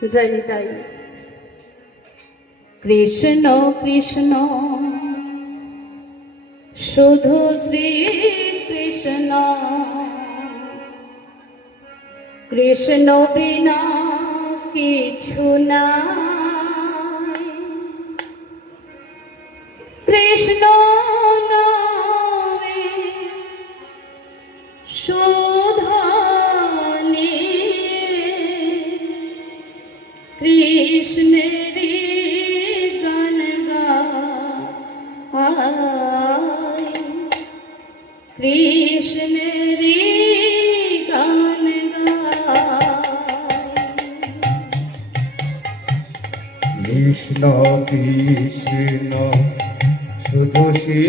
জয় নিতাই। কৃষ্ণ কৃষ্ণ শুধু শ্রী কৃষ্ণ, কৃষ্ণ বিনা কিছু নাই। কৃষ্ণ নামে শোধনে কৃষ্ণেরই গান গাই, কৃষ্ণেরই গান গাই। কৃষ্ণ কৃষ্ণ শুধু শ্রী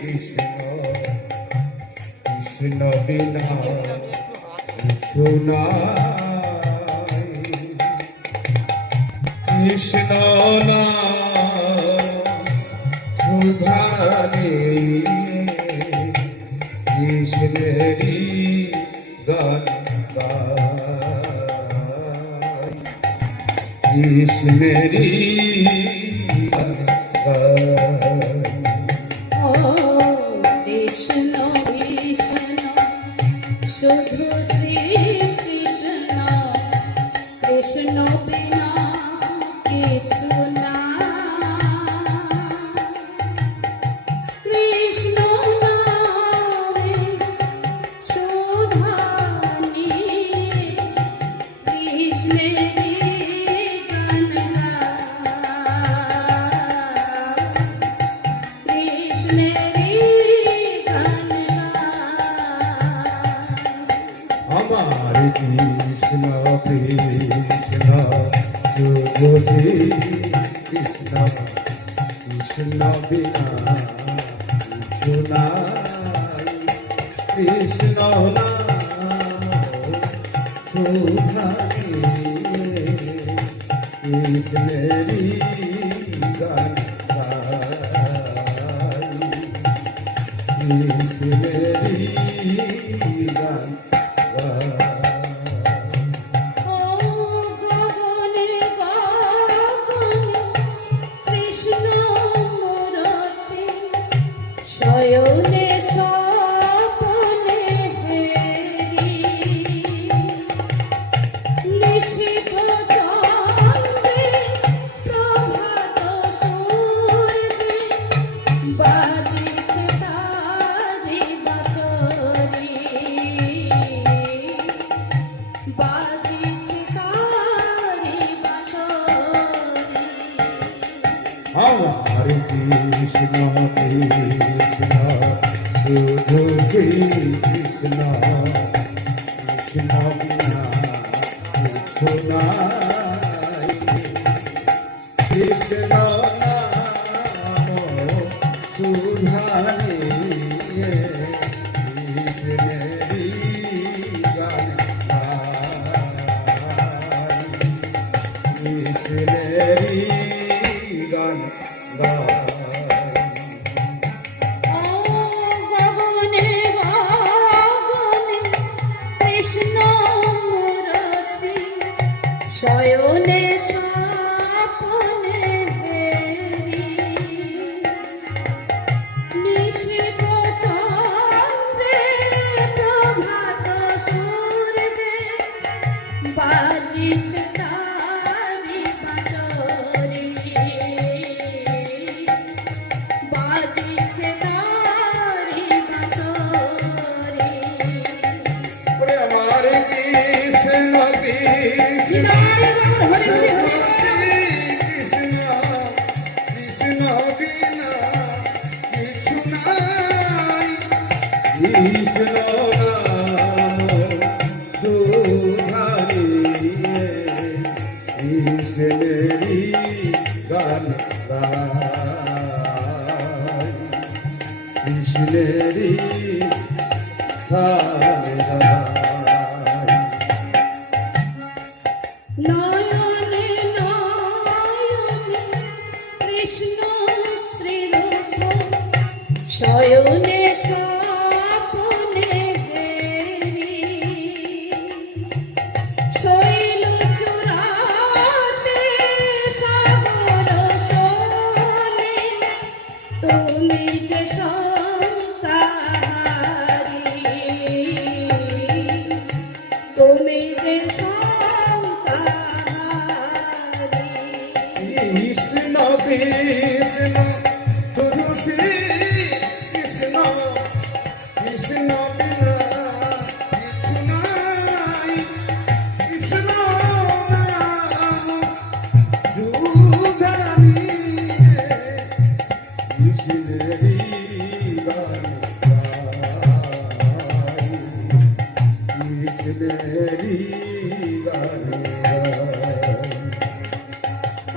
কৃষ্ণ, কৃষ্ণ বিনা কিছু নাই। কৃষ্ণ নাম সুধানে কৃষ্ণেরই গান গাই, কৃষ্ণেরই গান গাই। ও কৃষ্ণ কৃষ্ণ শুধু শ্রী কৃষ্ণ, কৃষ্ণ বিনা কিছু না। কৃষ্ণ নামে শোধনে কৃষ্ণেরই গান গাই, কৃষ্ণেরই গান গাই। আমার কৃষ্ণ কৃষ্ণ শুধু শ্রী কৃষ্ণ, কৃষ্ণ বিনা কিছু নাই। কৃষ্ণ নাম সুধানে কৃষ্ণেরই গান গাই, কৃষ্ণেরই গান গাই। ও গগনে গগনে কৃষ্ণ মূরতি, শয়নে স্বপনে হেরি, নিশীথ চন্দ্রে প্রভাত সূর্যে বাজিছে তারি বাঁশরি, বাজিছে তারি বাঁশরি। আমার কৃষ্ণ কৃষ্ণ শুধু শ্রী কৃষ্ণ, কৃষ্ণ বিনা কিছু নাই। কৃষ্ণ নাম সুধানে কৃষ্ণেরই গান গাই, কৃষ্ণেরই গান গাই। ও গগনে গগনে কৃষ্ণ মূরতি, শয়নে স্বপনে হেরি, নিশীথ চন্দ্রে প্রভাত সূর্যে বাজিছে তারি বাঁশরি, বাজিছে তারি বাঁশরি। ওরে আমার কৃষ্ণ কৃষ্ণ হৃদয় গগন হরি হরি হরি। কৃষ্ণ কৃষ্ণ বিনা কিছু নাই। কৃষ্ণ নাম সুধানে কৃষ্ণেরই গান গাই, কৃষ্ণেরই গান গাই। নয়নে নয়নে কৃষ্ণ শ্রীরূপ, শয়নে স্বপনে হেরি, শৈল চূড়া কৃষ্ণ কৃষ্ণ শুধু শ্রী কৃষ্ণ কৃষ্ণ বিনা কিছু নাই কৃষ্ণ নাম দুধারি কৃষ্ণেরই গান গাই কৃষ্ণেরই গান গাই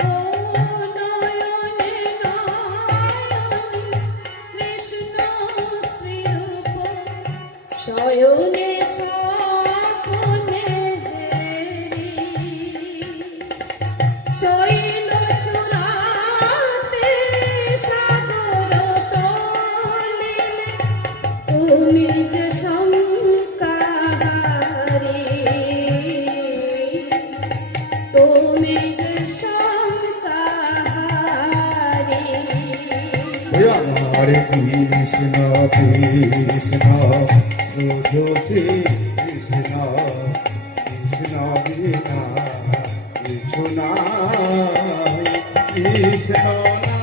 ও নয়নে নয়নে কৃষ্ণ শ্রীরূপ শয়নে স্বপনে হেরি শৈল চূড়াতে সাগর সলিলে তুমি যে শঙ্কাহারি তুমি যে শঙ্কাহারি হরে কৃষ্ণ কৃষ্ণ শুধু শ্রী কৃষ্ণ কৃষ্ণ বিনা কিছু নাই কৃষ্ণ